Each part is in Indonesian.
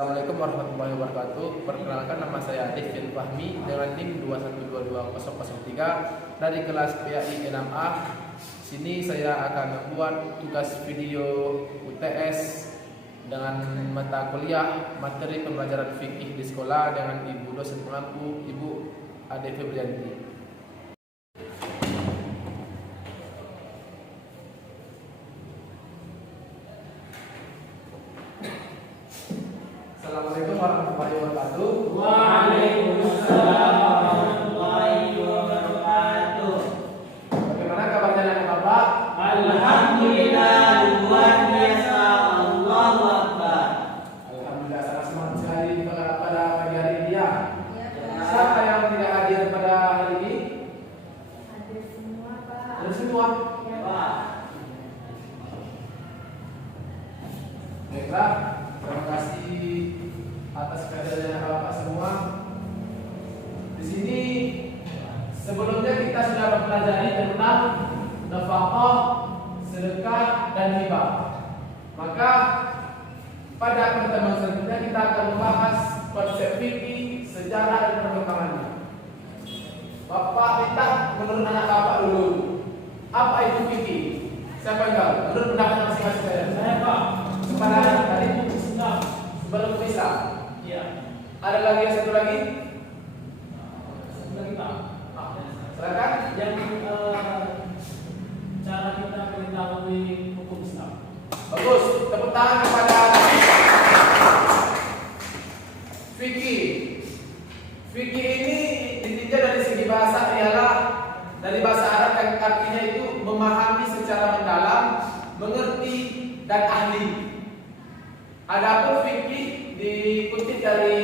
Assalamualaikum warahmatullahi wabarakatuh. Perkenalkan, nama saya Arif bin Fahmi dengan NIM 2122003 dari kelas PAI 6A. Sini saya akan membuat tugas video UTS dengan mata kuliah materi pembelajaran fikih di sekolah dengan Ibu dosen pengampu, Ibu Ade Febrianti. Assalamualaikum warahmatullahi wabarakatuh. Waalaikumsalam warahmatullahi wabarakatuh. Bagaimana kabarnya anak Bapak? Alhamdulillah luar biasa. Allahu Akbar. Alhamdulillah sangat semangat sekali pada pagi hari ini ya. Siapa yang tidak hadir pada hari ini? Hadir semua, Pak. Hadir semua. Pak. Baiklah, terima kasih atas kehadirannya Bapak semua. Di sini sebelumnya kita sudah mempelajari tentang nafkah, sedekah dan hibah. Maka pada pertemuan selanjutnya kita akan membahas konsep fikih, sejarah dan perkembangannya. Bapak minta menurut anak Bapak dulu, apa itu fikih? Siapa yang tahu? Menurut pendapat masing-masing saya. Pak. Sebenarnya tadi Islam. sebelum bisa. Iya. Ada lagi yang satu lagi? Lagi Pak. Silakan. Yang cara kita mengetahui hukum Islam. Bagus. Tepuk tangan kepada fikih. Fikih ini ditinjau dari segi bahasa ialah dari bahasa Arab yang artinya itu memahami secara mendalam, mengerti dan ahli. Adapun fikih dikutip dari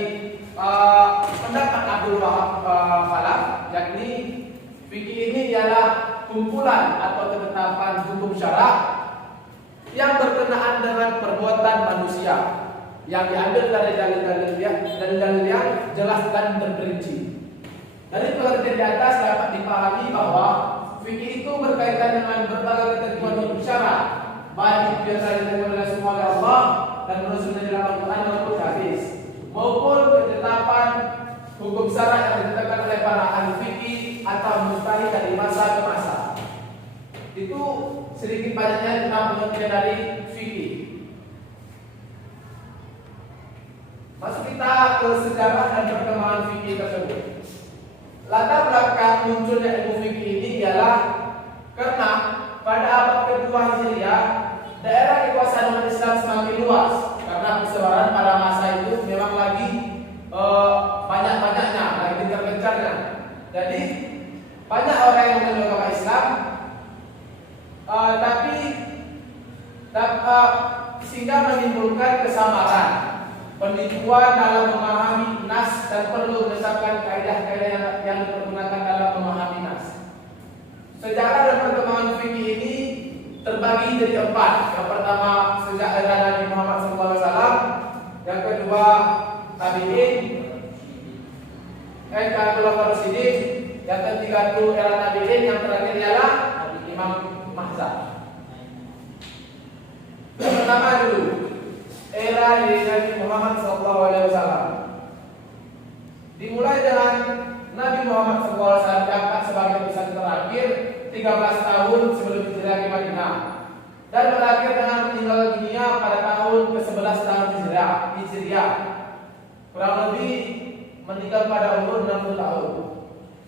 pendapat Abdul Wahab Khalaf, yakni fikih ini ialah kumpulan atau ketetapan hukum syara yang berkenaan dengan perbuatan manusia yang diambil dari dalil-dalil yang jelas dan terperinci. Dari pengertian di atas dapat dipahami bahwa fikih itu berkaitan dengan berbagai ketentuan hukum syara, baik yang ditentukan oleh semua oleh Allah dan Rasulnya dalam Al-Quran maupun hadis, maupun ketetapan hukum syara yang ditetapkan oleh para ahli fikih atau mujtahid dari masa ke masa. Itu sedikit banyaknya tentang pengertian dari fikih. Masuk kita ke sejarah dan perkembangan fikih tersebut. Latar belakang munculnya ilmu fikih ini ialah karena pada abad kedua Hijriah daerah kekuasaan umat Islam semakin luas karena persebaran pada masa itu memang lagi banyak-banyaknya, lagi gencar-gencarnya. Jadi banyak orang yang mengenal agama Islam, tapi sehingga menimbulkan kesamaran, penipuan dalam memahami nas dan perlu menetapkan kaidah-kaidah yang dipergunakan dalam memahami nas. Sejarah dan perkembangan fikih ini terbagi jadi 4. Yang pertama sejak era Nabi Muhammad SAW, yang kedua tabi'in, yang kedua Rasidin, yang ketiga itu era tabi'in, yang terakhir ialah Imam Mahzab. Yang pertama dulu era Nabi Muhammad SAW. Dimulai dengan Nabi Muhammad SAW diangkat sebagai utusan terakhir 13 tahun sebelum hijrah di Madinah dan berakhir dengan meninggal dunia pada tahun ke-11 tahun Hijriah. Kurang lebih meninggal pada umur 60 tahun.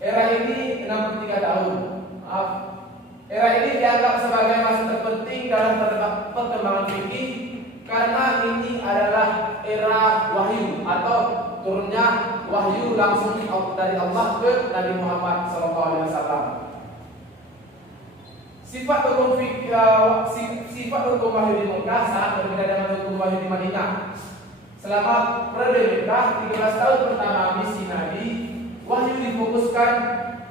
Era ini 63 tahun. Maaf. Era ini dianggap sebagai masa terpenting dalam perkembangan fikih karena ini adalah era wahyu atau turunnya wahyu langsung dari Allah ke Nabi Muhammad SAW. Sifat hukum wahyu di Mekah sangat berbeda dengan hukum wahyu di Madinah. Selama periode Mekah 13 tahun pertama misi Nabi, wahyu difokuskan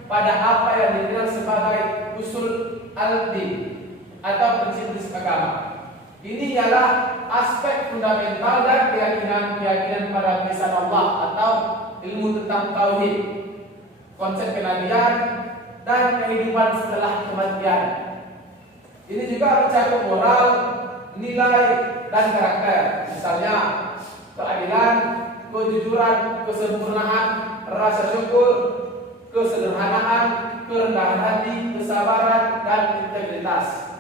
pada apa yang dikenal sebagai usul al-din atau prinsip-prinsip agama. Ini ialah aspek fundamental dan keyakinan pada kisah Allah atau ilmu tentang tauhid, konsep kenabian dan kehidupan setelah kematian. Ini juga mencakup moral, nilai dan karakter. Misalnya keadilan, kejujuran, kesempurnaan, rasa syukur, kesederhanaan, kerendahan hati, kesabaran, dan integritas.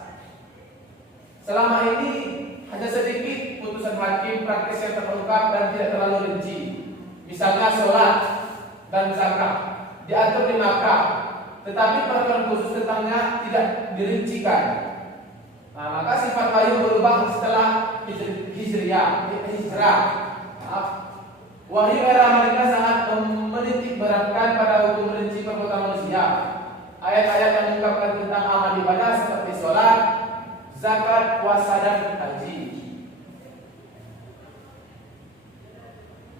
Selama ini hanya sedikit putusan hakim praktis yang terungkap dan tidak terlalu rinci. Misalnya sholat dan zakat diatur 5K, tetapi peraturan khusus tentangnya tidak dirincikan. Nah, maka sifat wahyu berubah setelah hijrah. Wahyu era mereka sangat menitik beratkan pada hukum rinci perbuatan manusia. Ayat-ayat yang mengungkapkan tentang amal ibadah seperti sholat, zakat, puasa, dan haji.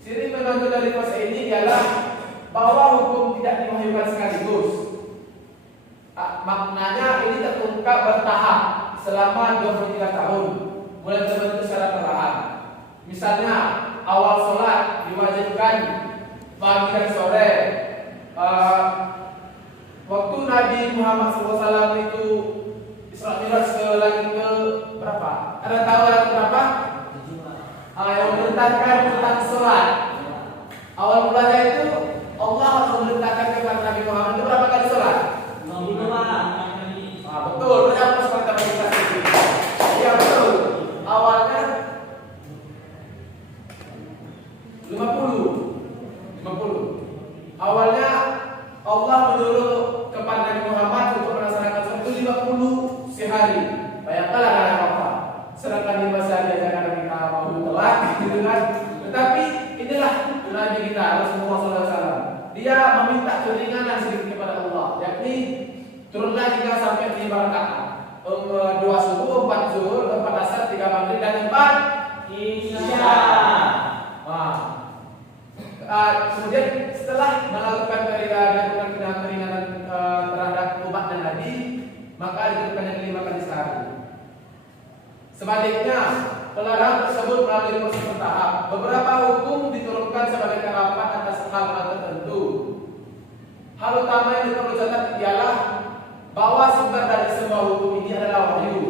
Ciri menonton dari puasa ini ialah bahwa hukum tidak diwahyukan sekaligus. Maknanya ini terungkap bertahap selama 23 tahun, mulai terbentuk secara perlahan. Misalnya awal sholat diwajibkan pagi dan sore. Waktu Nabi Muhammad SAW itu Isra Mi'raj ke langit ke berapa? Ada tahu yang berapa? Yang memerintahkan tentang sholat. Awal mulanya itu Allah memerintahkan kepada Nabi Muhammad itu berapa kali sholat? Betul, berapa seperti kita ini? Ya betul. Awalnya 50. Awalnya Allah menyuruh kepada Nabi Muhammad untuk melaksanakan sholat itu 50 sehari. Bayangkanlah ada apa? Sedangkan 5 sehari aja karena kita mau telat, gitu kan? Tetapi inilah Nabi kita Rasulullah SAW. Dia meminta keringanan sedikit kepada Allah, yakni turunlah 3 sampai 5 rakaat. 2 subuh, 4 zuhur, 4 asar, 3 maghrib, dan 4 isya. Kemudian setelah melakukan keringanan terhadap umat dan Nabi, maka diturunkan 5 kali sehari. Sebaliknya, pelarangan tersebut melalui proses bertahap. Beberapa hukum diturunkan sebagai terapan atas hal-hal tertentu. Hal utama yang perlu dicatat ialah bahwa sumber dari semua hukum ini adalah wahyu,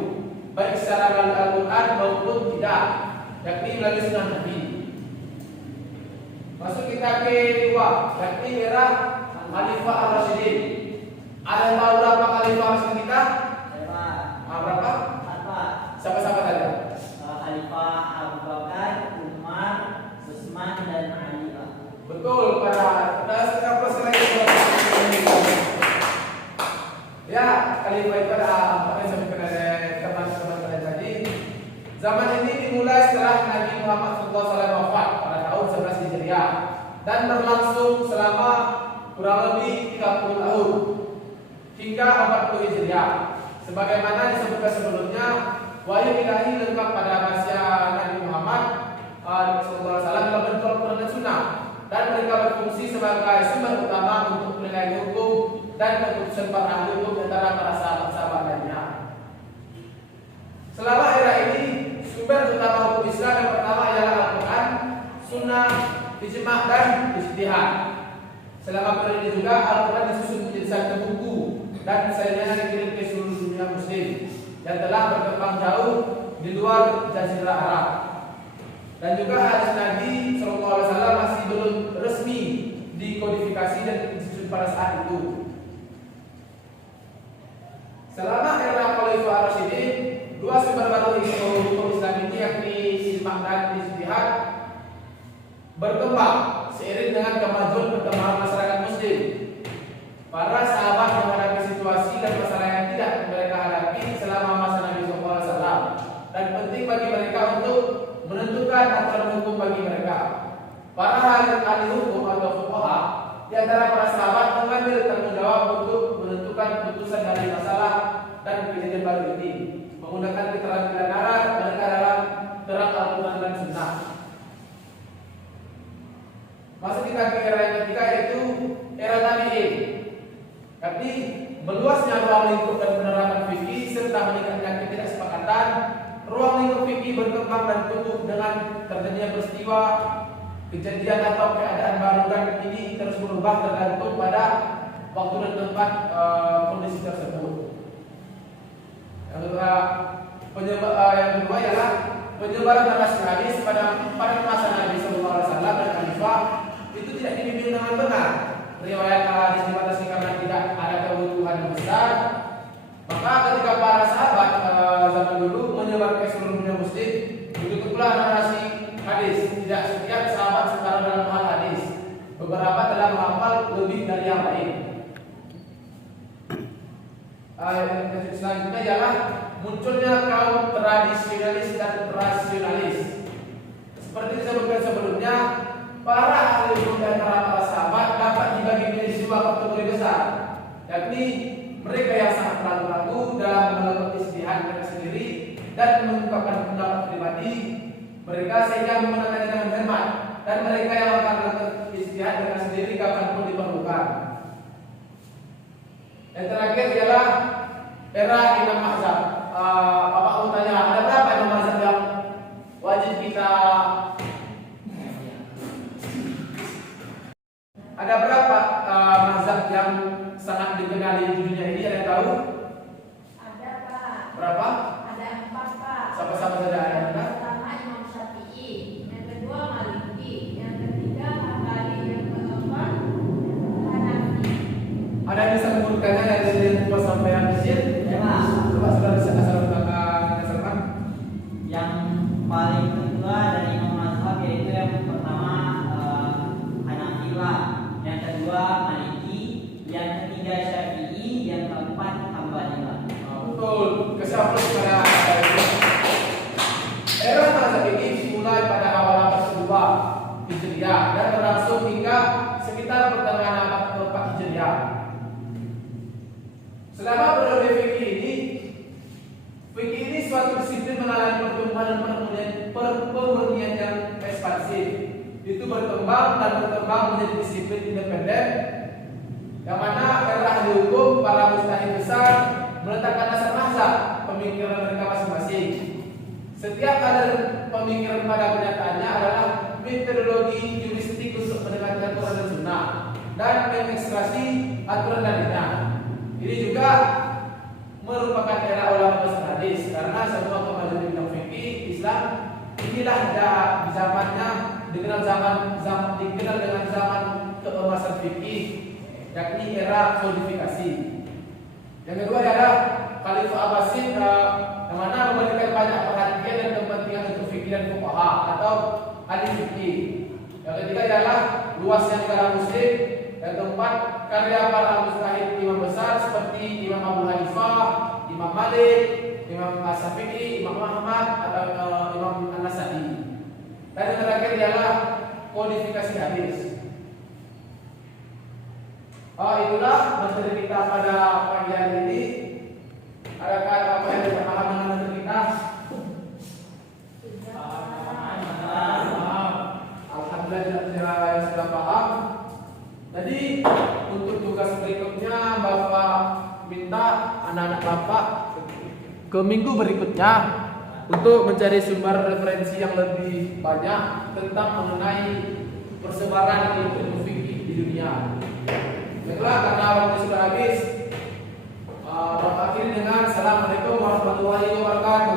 baik secara melalui Al-Quran maupun tidak, yakni melalui sunnah Nabi. Masuk kita ke 2, yakni era Khalifah Ar-Rasyidin. Ada yang tahu berapa Khalifah Ar-Rasyidin kita? Berapa? Siapa-siapa saja? Khalifah Abu Bakar, Umar, Utsman, dan Ali. Betul, para sekarang proses ya, Khalifah itu ada apa yang saya berikan dari teman-teman kalian tadi. Zaman ini dimulai setelah Nabi Muhammad SAW wafat pada tahun 11 Hijriah dan berlangsung selama kurang lebih 30 tahun hingga 40 Hijriah. Sebagaimana disebutkan sebelumnya, wahyu ilahi lengkap pada masa Nabi Muhammad SAW dalam bentuk Al-Quran dan Sunnah, dan mereka berfungsi sebagai sumber utama untuk penilaian hukum dan keputusan para ahli hukum antara para sahabat-sahabat lainnya. Selama era ini, sumber utama hukum Islam yang pertama ialah Al-Quran, Sunnah, Ijma' dan Ijtihad. Selama periode ini juga Al-Quran disusun menjadi satu buku dan sayangnya dikirim ke seluruh dunia Muslim yang telah berkembang jauh di luar Jazirah Arab. Dan juga hadis Nabi SAW masih belum resmi dikodifikasi dan disusun pada saat itu. Selama era Khalifah Ar-Rasyidin, 2 sumber baru hukum Islam ini yakni Ijma' dan Ijtihad berkembang seiring dengan kemajuan perkembangan masyarakat Muslim. Para sahabat menghadapi situasi dan masalah yang tidak mereka hadapi selama masa Nabi SAW, dan penting bagi mereka untuk menentukan aturan hukum bagi mereka. Para ahli hukum atau fuqaha di antara para sahabat mengambil tanggung jawab untuk menentukan putusan dari masalah dan kejadian baru ini menggunakan keterangan arah mereka dalam terang Al-Quran dan Sunnah. Masuk kita ke era yang ketiga, yaitu era tabi'in. Tapi meluasnya ruang lingkup dan penerapan fikih serta meningkatnya ketidaksepakatan, ruang lingkup fikih berkembang dan tumbuh dengan terjadinya peristiwa, kejadian atau keadaan baru, dan ini terus berubah tergantung pada waktu dan tempat kondisi tersebut. Yang kedua ialah penyebaran narasi hadis pada masa Nabi SAW dan Khalifah riwayat hadis dibatasi karena tidak ada kebutuhan yang besar. Maka ketika para sahabat zaman dulu menyebar ke seluruh dunia muslim, begitu pula narasi hadis. Tidak setiap sahabat setara dalam hal hadis. Beberapa telah menghafal lebih dari yang lain. Selanjutnya ialah munculnya kaum tradisionalis dan rasionalis. Seperti disebutkan sebelumnya, para ahli ilmu dan para sahabat dapat dibagi menjadi dua kategori besar, yakni mereka yang sangat ragu-ragu dalam melakukan istihad mereka sendiri dan mengungkapkan pendapat pribadi mereka sehingga menggunakannya dengan cermat, dan mereka yang akan melakukan istihad mereka sendiri kapanpun diperlukan. Yang terakhir ialah era Imam Mazhab. Bapak mau tanya, ada berapa Imam Mazhab yang wajib kita? Ada berapa mazhab yang sangat dikenali di dunia ini? Ada yang tahu? Ada Pak. Berapa? Ada 4 Pak. Sama-sama saja ada. Yang pertama Imam Syafi'i, yang kedua Maliki, yang ketiga Hambali, yang keempat Hanafi. Ada yang bisa menyebutkannya dari 2 sampai yang kecil? Ya, Pak. Coba saudara bisa asal dasarkan. Yang paling kedua dari Imam Mazhab yaitu yang pertama Hanafi, yang kedua Maliki, yang ketiga Syafi'i, yang keempat Hambali. Betul. Kesimpulan pada era mazhab ini dimulai pada awal abad kedua Hijriah dan berlangsung hingga sekitar pertengahan abad keempat Hijriah. Selama periode fikih ini suatu disiplin mengalami pertumbuhan dan permurnian yang ekspansif. Itu berkembang menjadi disiplin independen, yang mana era ahli hukum para mujtahid besar meletakkan dasar mazhab pemikiran mereka masing-masing. Setiap ada pemikiran pada kenyataannya adalah metodologi juristik untuk mendekatkan Quran dan Sunnah dan mengekspresi aturan darinya. Ini juga merupakan era ulama besar hadis, karena semua kemajuan di bidang fikih Islam inilah di zamannya dikenal dengan zaman keemasan fikih, yakni era kodifikasi. Yang kedua adalah Khalifah Abbasid, yang mana memberikan banyak perhatian dan kepentingan untuk fikih dan fuqaha atau ahli fikih. Yang ketiga adalah luasnya negara muslim. Yang keempat, karya para mujtahid imam besar seperti Imam Abu Hanifah, Imam Malik, Imam As-Syafi'i, Imam Ahmad atau Imam An-Nasa'i. Dan yang terakhir adalah kodifikasi hadis. Itulah materi kita pada pagi hari ini. Adakah apa yang tidak paham dengan materi kita? Alhamdulillah sudah paham. Jadi untuk tugas berikutnya Bapak minta anak-anak Bapak ke minggu berikutnya untuk mencari sumber referensi yang lebih banyak tentang mengenai persebaran ilmu fikih di dunia. Baiklah, karena waktu sudah habis, Bapak akhiri dengan Assalamualaikum warahmatullahi wabarakatuh.